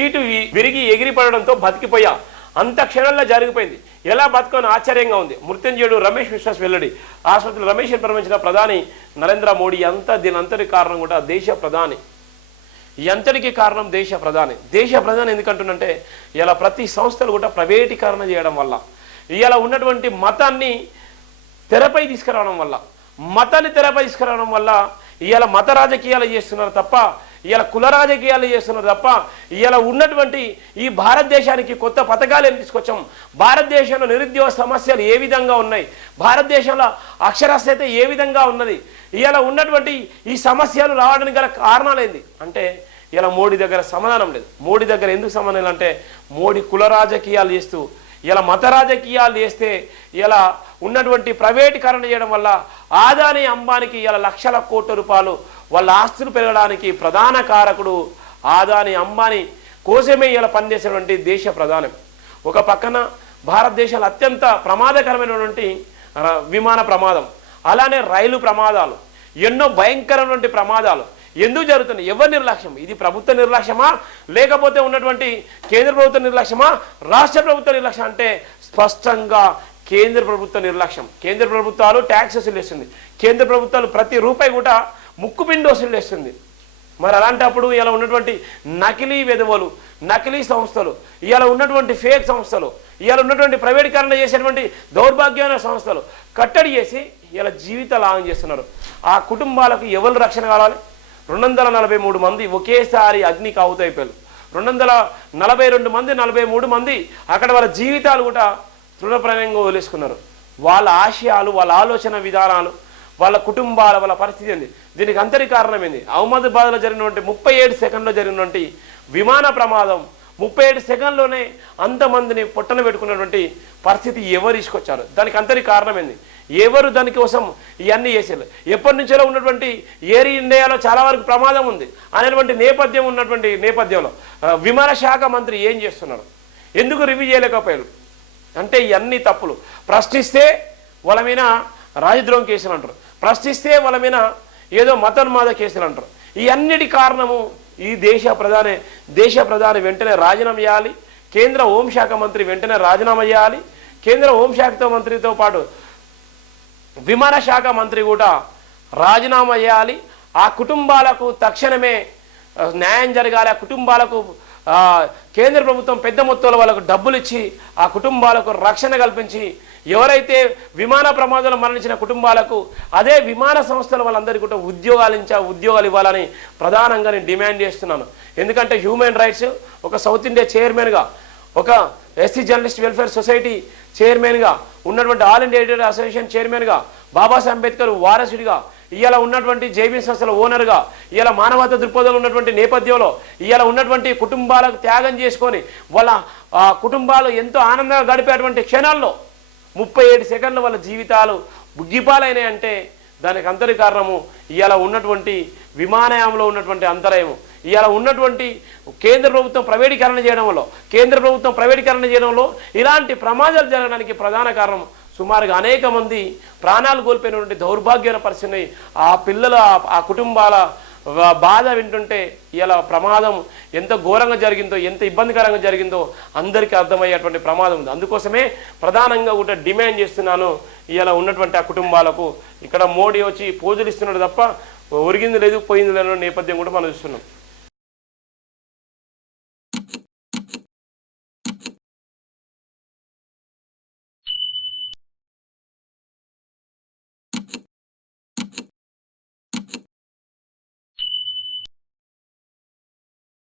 Heat విరిగి ఎగిరిపడడంతో బతికిపోయా. అంత క్షణంలో జరిగిపోయింది. ఎలా బతుకొని ఆశ్చర్యంగా ఉంది. మృత్యుంజయుడు రమేష్ విశ్వాస్ వెల్లడి. ఆసుపత్రిలో రమేష్ ప్రారంభించిన ప్రధాని నరేంద్ర మోడీ. దీనంతటి కారణం కూడా దేశ ప్రధాని. ఈ అంతటికి కారణం దేశ ప్రధాని. దేశ ప్రధాని ఎందుకంటున్నంటే ఇలా ప్రతి సంస్థలు కూడా ప్రైవేటీకరణ చేయడం వల్ల, ఇలా ఉన్నటువంటి మతాన్ని తెరపై తీసుకురావడం వల్ల, ఇలా మత రాజకీయాలు చేస్తున్నారు తప్ప, ఇలా కుల రాజకీయాలు చేస్తున్నారు తప్ప, ఇలా ఉన్నటువంటి ఈ భారతదేశానికి కొత్త పథకాలు ఏం తీసుకొచ్చాం, భారతదేశంలో నిరుద్యోగ సమస్యలు ఏ విధంగా ఉన్నాయి, భారతదేశంలో అక్షరాస్యత ఏ విధంగా ఉన్నది, ఇలా ఉన్నటువంటి ఈ సమస్యలు రావడానికి గల కారణాలు ఏంది అంటే ఇలా మోడీ దగ్గర సమాధానం లేదు. మోడీ దగ్గర ఎందుకు సమాధానం అంటే మోడీ కుల రాజకీయాలు చేస్తూ, ఇలా మత రాజకీయాలు చేస్తే, ఇలా ఉన్నటువంటి ప్రైవేటీకరణ చేయడం వల్ల ఆదాని అంబానికి ఇలా లక్షల కోట్ల రూపాయలు వాళ్ళ ఆస్తులు పెరగడానికి ప్రధాన కారకుడు ఆదాని అంబానీ కోసమే ఇలా పనిచేసేటువంటి దేశ ప్రధానం. ఒక పక్కన భారతదేశంలో అత్యంత ప్రమాదకరమైనటువంటి విమాన ప్రమాదం, అలానే రైలు ప్రమాదాలు, ఎన్నో భయంకరమైనటువంటి ప్రమాదాలు ఎందుకు జరుగుతున్నాయి? ఎవరి నిర్లక్ష్యం? ఇది ప్రభుత్వ నిర్లక్ష్యమా, లేకపోతే ఉన్నటువంటి కేంద్ర ప్రభుత్వ నిర్లక్ష్యమా, రాష్ట్ర ప్రభుత్వ నిర్లక్ష్యం అంటే స్పష్టంగా కేంద్ర ప్రభుత్వ నిర్లక్ష్యం. కేంద్ర ప్రభుత్వాలు ట్యాక్స్ వసూలు చేస్తుంది. కేంద్ర ప్రభుత్వాలు ప్రతి రూపాయి కూడా ముక్కుపిండి వసూలు చేస్తుంది. మరి అలాంటప్పుడు ఇలా ఉన్నటువంటి నకిలీ వెధవలు, నకిలీ సంస్థలు, ఇలా ఉన్నటువంటి ఫేక్ సంస్థలు, ఇలా ఉన్నటువంటి ప్రైవేటీకరణ చేసేటువంటి దౌర్భాగ్యమైన సంస్థలు కట్టడి చేసి ఇలా జీవితాలు ఆగం చేస్తున్నారు. ఆ కుటుంబాలకు ఎవరు రక్షణ కావాలి? 243 మంది ఒకేసారి అగ్నికి ఆహుతైపోయారు. 242 మంది, 43 మంది అక్కడ వాళ్ళ జీవితాలు కూడా తృణప్రాయంగా వదిలేసుకున్నారు. వాళ్ళ ఆశయాలు, వాళ్ళ ఆలోచన విధానాలు, వాళ్ళ కుటుంబాల, వాళ్ళ పరిస్థితి ఏంది? దీనికి అంతటి కారణం ఏంది? అహ్మదాబాద్లో జరిగినటువంటి 37 సెకండ్లో జరిగినటువంటి విమాన ప్రమాదం, 37 సెకండ్లోనే అంతమందిని పొట్టన పెట్టుకున్నటువంటి పరిస్థితి ఎవరు తీసుకొచ్చారు? దానికి అంతటి కారణం ఏంది? ఎవరు దానికోసం ఇవన్నీ చేసేది? ఎప్పటి నుంచో ఉన్నటువంటి ఎయిర్ ఇండియాలో చాలా వరకు ప్రమాదం ఉంది అనేటువంటి నేపథ్యంలో విమాన శాఖ మంత్రి ఏం చేస్తున్నారు? ఎందుకు రివ్యూ చేయలేకపోయారు? అంటే ఇవన్నీ తప్పులు. ప్రశ్నిస్తే వాళ్ళ మీద రాజద్రోహం కేసులు అంటారు, ప్రశ్నిస్తే వాళ్ళ మీద ఏదో మతోన్మాద కేసులు అంటారు. ఈ అన్నిటి కారణము ఈ దేశ ప్రధాని వెంటనే రాజీనామా చేయాలి. కేంద్ర హోంశాఖ మంత్రి వెంటనే రాజీనామా చేయాలి. కేంద్ర హోంశాఖ మంత్రితో పాటు విమాన శాఖ మంత్రి కూడా రాజీనామా చేయాలి. ఆ కుటుంబాలకు తక్షణమే న్యాయం జరగాలి. ఆ కుటుంబాలకు కేంద్ర ప్రభుత్వం పెద్ద మొత్తంలో వాళ్ళకు డబ్బులు ఇచ్చి ఆ కుటుంబాలకు రక్షణ కల్పించి, ఎవరైతే విమాన ప్రమాదంలో మరణించిన కుటుంబాలకు అదే విమాన సంస్థల వాళ్ళందరికీ కూడా ఉద్యోగాలు ఇవ్వాలని ప్రధానంగా నేను డిమాండ్ చేస్తున్నాను. ఎందుకంటే హ్యూమన్ రైట్స్ ఒక సౌత్ ఇండియా చైర్మన్గా, ఒక ఎస్సీ జర్నలిస్ట్ వెల్ఫేర్ సొసైటీ చైర్మన్గా, ఉన్నటువంటి ఆల్ ఇండియా ఎడిటర్ అసోసియేషన్ చైర్మన్గా, బాబాసాహెబ్ అంబేద్కర్ వారసుడిగా, ఇవాళ ఉన్నటువంటి జేబీ సంస్థల ఓనర్గా, ఇవాళ మానవతా దృక్పథంలో ఉన్నటువంటి నేపథ్యంలో ఇవాళ ఉన్నటువంటి కుటుంబాలకు త్యాగం చేసుకొని వాళ్ళ కుటుంబాలు ఎంతో ఆనందంగా గడిపేటువంటి క్షణాల్లో 37 సెకండ్లు వాళ్ళ జీవితాలు బుగ్గిపాలైనాయి అంటే దానికి అంతటి కారణము ఇవాళ ఉన్నటువంటి విమానయానంలో ఉన్నటువంటి అంతరాయము, ఇవాళ ఉన్నటువంటి కేంద్ర ప్రభుత్వం ప్రైవేటీకరణ చేయడంలో ఇలాంటి ప్రమాదాలు జరగడానికి ప్రధాన కారణం. సుమారుగా అనేక మంది ప్రాణాలు కోల్పోయినటువంటి దౌర్భాగ్యమైన పరిస్థితి. ఆ పిల్లల, ఆ కుటుంబాల బాధ వింటుంటే ఇలా ప్రమాదం ఎంత ఘోరంగా జరిగిందో, ఎంత ఇబ్బందికరంగా జరిగిందో అందరికీ అర్థమయ్యేటువంటి ప్రమాదం ఉంది. అందుకోసమే ప్రధానంగా కూడా డిమాండ్ చేస్తున్నాను ఇలా ఉన్నటువంటి ఆ కుటుంబాలకు. ఇక్కడ మోడీ వచ్చి పూజలు ఇస్తున్నాడు తప్ప ఒరిగింది లేదు, పోయింది లేని నేపథ్యం కూడా మనం చూస్తున్నాం.